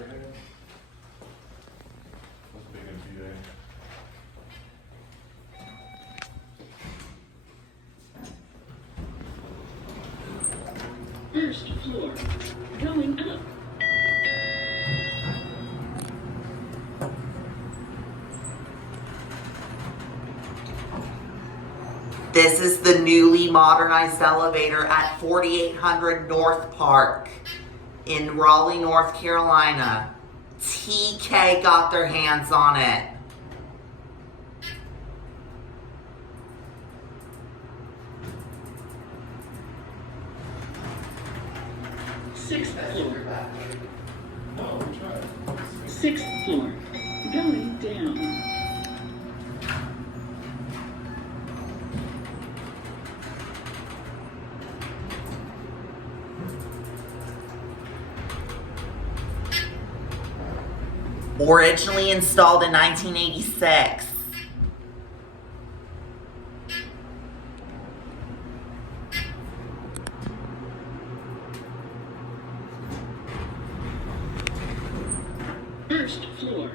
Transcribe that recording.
overhead. Must be a good view there. First floor. Going up. This is the newly modernized elevator at 4800 North Park in Raleigh, North Carolina. TK got their hands on it. Sixth floor. Sixth floor. Going down. Originally installed in 1986. First floor.